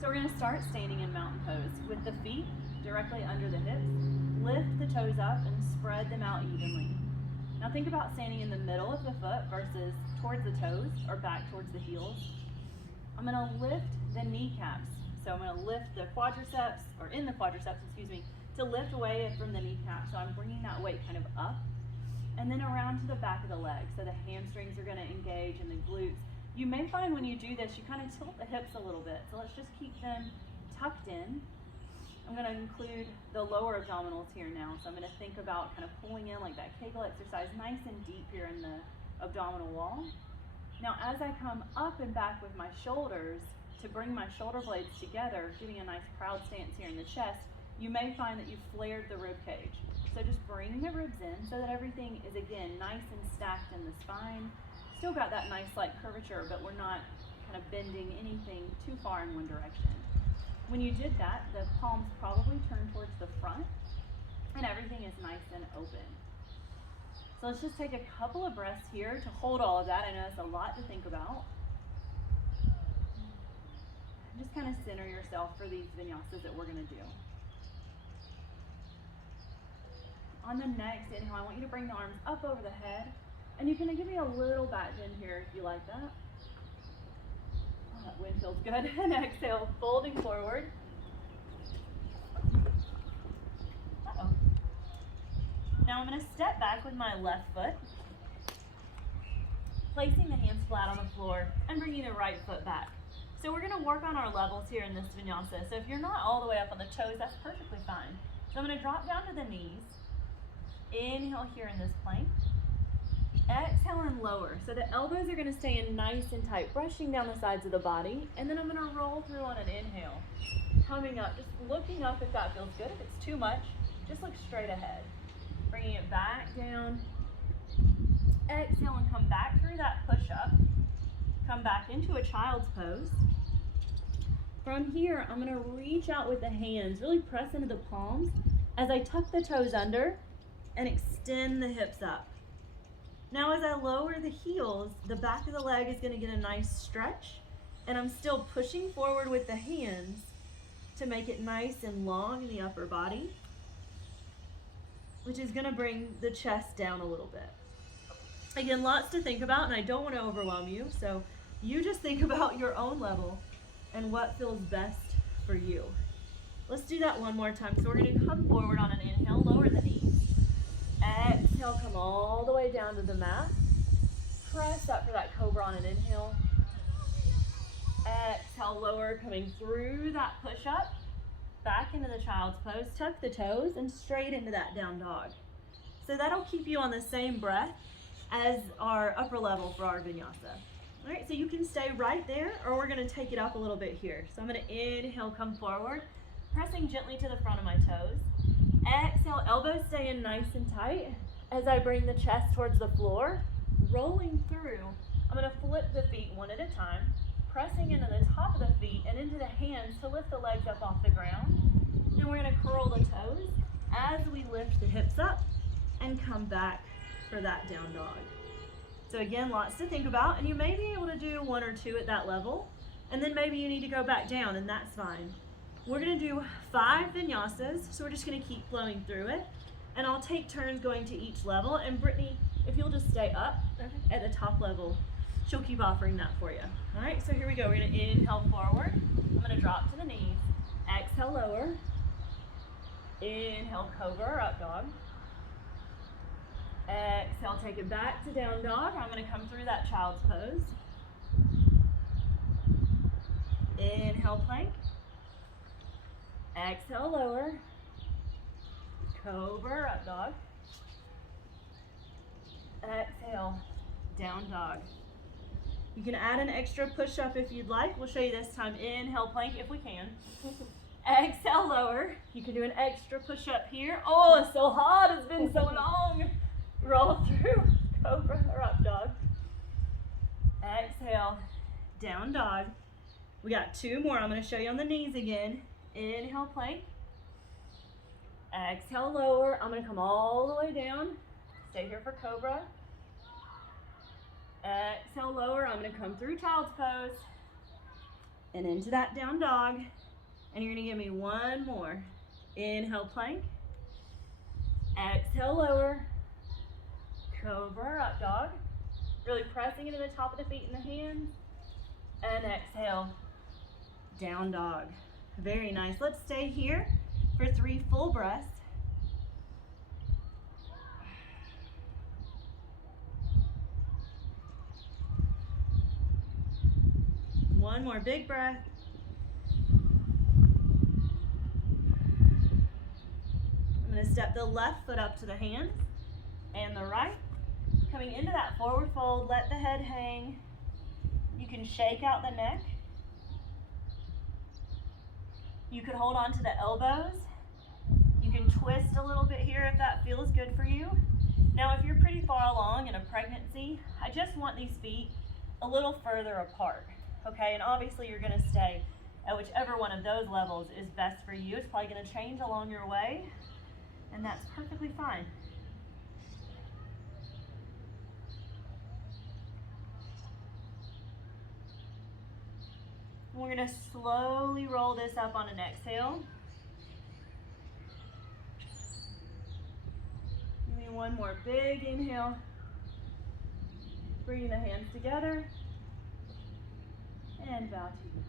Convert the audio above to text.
So we're going to start standing in mountain pose with the feet directly under the hips. Lift the toes up and spread them out evenly. Now think about standing in the middle of the foot versus towards the toes or back towards the heels. I'm going to lift the kneecaps. So I'm going to lift the quadriceps, or in the quadriceps, excuse me, to lift away from the kneecap. So I'm bringing that weight kind of up and then around to the back of the leg. So the hamstrings are going to engage and the glutes. You may find when you do this, you kind of tilt the hips a little bit. So let's just keep them tucked in. I'm going to include the lower abdominals here now. So I'm going to think about kind of pulling in like that Kegel exercise, nice and deep here in the abdominal wall. Now as I come up and back with my shoulders to bring my shoulder blades together, giving a nice proud stance here in the chest, you may find that you've flared the rib cage. So just bring the ribs in so that everything is again nice and stacked in the spine. Still got that nice like curvature, but we're not kind of bending anything too far in one direction. When you did that, the palms probably turn towards the front and everything is nice and open. So let's just take a couple of breaths here to hold all of that. I know it's a lot to think about. Just kind of center yourself for these vinyasas that we're going to do. On the next inhale, I want you to bring the arms up over the head, and you can give me a little back bend here if you like that. Oh, that wind feels good. And exhale, folding forward. Uh-oh. Now I'm going to step back with my left foot, placing the hands flat on the floor and bringing the right foot back. So we're going to work on our levels here in this vinyasa. So if you're not all the way up on the toes, that's perfectly fine. So I'm going to drop down to the knees. Inhale here in this plank. Exhale and lower. So the elbows are going to stay in nice and tight, brushing down the sides of the body. And then I'm going to roll through on an inhale. Coming up, just looking up if that feels good. If it's too much, just look straight ahead. Bringing it back down. Exhale and come back through that push-up. Come back into a child's pose. From here, I'm going to reach out with the hands, really press into the palms as I tuck the toes under and extend the hips up. Now as I lower the heels, the back of the leg is going to get a nice stretch, and I'm still pushing forward with the hands to make it nice and long in the upper body, which is going to bring the chest down a little bit. Again, lots to think about, and I don't want to overwhelm you, so you just think about your own level and what feels best for you. Let's do that one more time. So we're going to come forward on an inhale, lower the knees. Exhale, come all the way down to the mat. Press up for that cobra on an inhale. Exhale, lower, coming through that push-up. Back into the child's pose. Tuck the toes and straight into that down dog. So that'll keep you on the same breath as our upper level for our vinyasa. All right, so you can stay right there, or we're going to take it up a little bit here. So I'm going to inhale, come forward, pressing gently to the front of my toes. Exhale, elbows stay in nice and tight as I bring the chest towards the floor. Rolling through, I'm going to flip the feet one at a time, pressing into the top of the feet and into the hands to lift the legs up off the ground. Then we're going to curl the toes as we lift the hips up and come back for that down dog. So again, lots to think about, and you may be able to do one or two at that level, and then maybe you need to go back down, and that's fine. We're going to do 5 vinyasas, so we're just going to keep flowing through it, and I'll take turns going to each level, and Brittany, if you'll just stay up at the top level, she'll keep offering that for you. All right, so here we go. We're going to inhale forward. I'm going to drop to the knees. Exhale, lower. Inhale, cobra or up dog. Exhale, take it back to down dog. I'm going to come through that child's pose. Inhale, plank. Exhale, lower. Cobra, up dog. Exhale, down dog. You can add an extra push-up if you'd like. We'll show you this time. Inhale, plank if we can. Exhale, lower. You can do an extra push-up here. Oh, it's so hot. It's been so long. Roll through, cobra or up dog. Exhale, down dog. We got 2 more. I'm going to show you on the knees again. Inhale, plank. Exhale, lower. I'm going to come all the way down. Stay here for cobra. Exhale, lower. I'm going to come through child's pose. and into that down dog. And you're gonna give me one more. Inhale, plank. Exhale, lower. Cobra, up dog. Really pressing into the top of the feet and the hands. And exhale, down dog. Very nice. Let's stay here for 3 full breaths. One more big breath. I'm going to step the left foot up to the hands and the right. Coming into that forward fold, let the head hang. You can shake out the neck. You could hold on to the elbows. You can twist a little bit here if that feels good for you. Now, if you're pretty far along in a pregnancy, I just want these feet a little further apart, okay? And obviously you're gonna stay at whichever one of those levels is best for you. It's probably gonna change along your way, and that's perfectly fine. We're gonna slowly roll this up on an exhale. Give me one more big inhale. Bringing the hands together and bow to you.